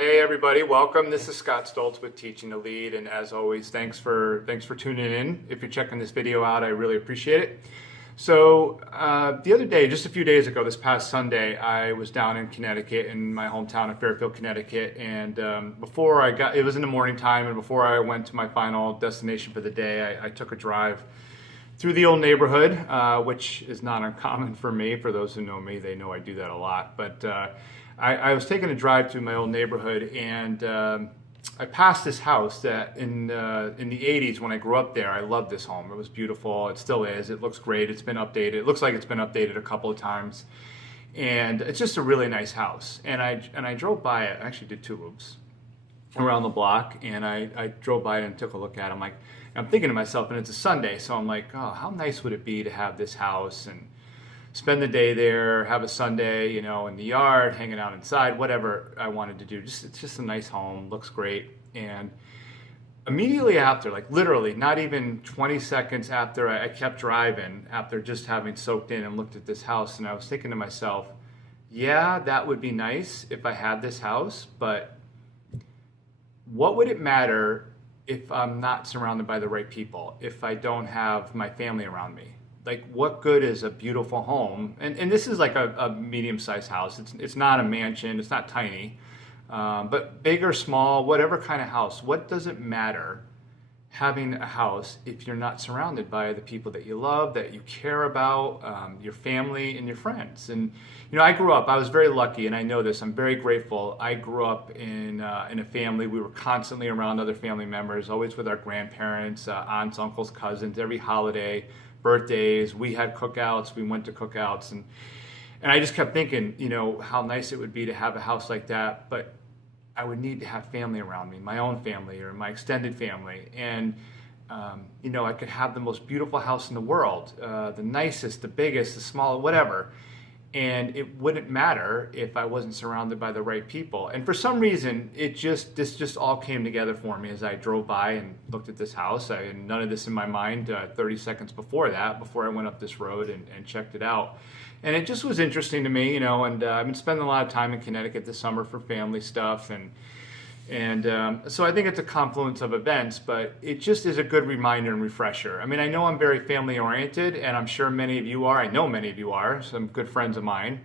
Hey everybody, welcome. This is Scott Stoltz with Teaching to Lead, and as always, thanks for tuning in. If you're checking this video out, I really appreciate it. So the other day, just a few days ago, this past Sunday, I was down in Connecticut, in my hometown of Fairfield, Connecticut, and it was in the morning time, and before I went to my final destination for the day, I took a drive through the old neighborhood, which is not uncommon for me. For those who know me, they know I do that a lot, but I was taking a drive through my old neighborhood, and I passed this house that in the 80s, when I grew up there, I loved this home. It was beautiful. It still is. It looks great. It's been updated. It looks like it's been updated a couple of times, and it's just a really nice house. And I drove by it. I actually did two loops around the block, and I drove by it and took a look at it. I'm thinking to myself, and it's a Sunday, so I'm like, oh, how nice would it be to have this house and spend the day there, have a Sunday, in the yard, hanging out inside, whatever I wanted to do. It's just a nice home, looks great. And immediately after, like literally not even 20 seconds after I kept driving, after just having soaked in and looked at this house, and I was thinking to myself, yeah, that would be nice if I had this house, but what would it matter if I'm not surrounded by the right people, if I don't have my family around me? Like, what good is a beautiful home? And this is like a medium-sized house. It's not a mansion. It's not tiny. But big or small, whatever kind of house, what does it matter having a house if you're not surrounded by the people that you love, that you care about, your family and your friends? And, I grew up, I was very lucky, and I know this, I'm very grateful. I grew up in a family. We were constantly around other family members, always with our grandparents, aunts, uncles, cousins, every holiday, birthdays. We had cookouts, we went to cookouts, and I just kept thinking, how nice it would be to have a house like that, but I would need to have family around me, my own family or my extended family. And I could have the most beautiful house in the world, the nicest, the biggest, the smallest, whatever, and it wouldn't matter if I wasn't surrounded by the right people. And for some reason, this just all came together for me as I drove by and looked at this house. I had none of this in my mind 30 seconds before I went up this road and checked it out. And it just was interesting to me, and I've been spending a lot of time in Connecticut this summer for family stuff, and so I think it's a confluence of events, but it just is a good reminder and refresher. I mean, I know I'm very family oriented, and I'm sure many of you are. I know many of you are, some good friends of mine.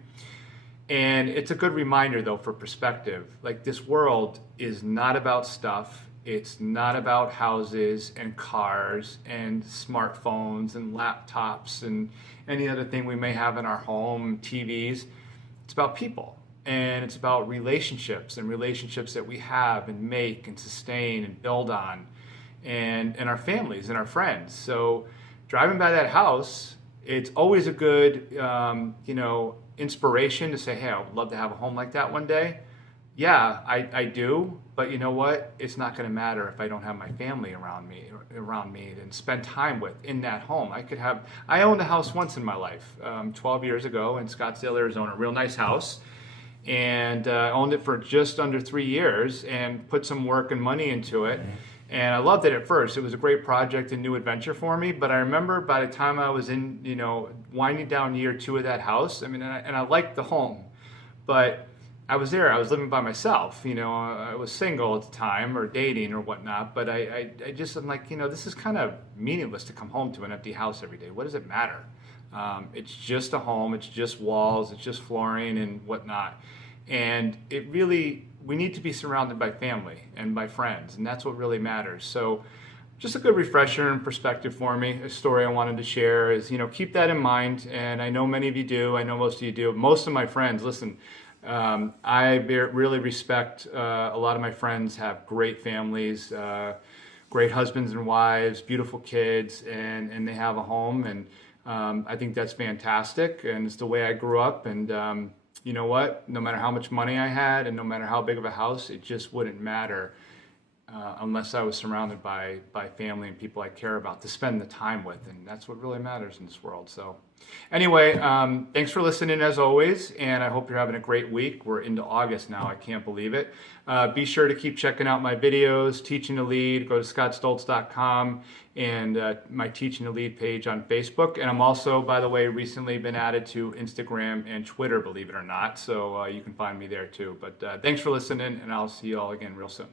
And it's a good reminder, though, for perspective. Like, this world is not about stuff. It's not about houses and cars and smartphones and laptops and any other thing we may have in our home, TVs. It's about people. And it's about relationships and relationships that we have and make and sustain and build on, and our families and our friends. So driving by that house, it's always a good, inspiration to say, hey, I would love to have a home like that one day. Yeah, I do, but you know what? It's not going to matter if I don't have my family around me and spend time with in that home. I owned a house once in my life, 12 years ago in Scottsdale, Arizona, a real nice house. And owned it for just under 3 years and put some work and money into it. And I loved it at first. It was a great project and new adventure for me. But I remember by the time I was in, winding down year 2 of that house, and I liked the home, but I was there. I was living by myself. I was single at the time, or dating or whatnot. But I'm like, this is kind of meaningless to come home to an empty house every day. What does it matter? It's just a home, it's just walls, it's just flooring and whatnot. And we need to be surrounded by family and by friends, and that's what really matters. So just a good refresher and perspective for me. A story I wanted to share is, keep that in mind. And I know many of you do, I know most of you do. Most of my friends, listen, I really respect, a lot of my friends have great families, great husbands and wives, beautiful kids, and they have a home. And I think that's fantastic, and it's the way I grew up. And you know what? No matter how much money I had and no matter how big of a house, it just wouldn't matter unless I was surrounded by family and people I care about to spend the time with. And that's what really matters in this world. So Anyway, thanks for listening as always, and I hope you're having a great week. We're into August now. I can't believe it. Be sure to keep checking out my videos, Teaching to Lead. Go to scottstoltz.com and my Teaching to Lead page on Facebook. And I'm also, by the way, recently been added to Instagram and Twitter, believe it or not. So you can find me there too. But thanks for listening, and I'll see you all again real soon.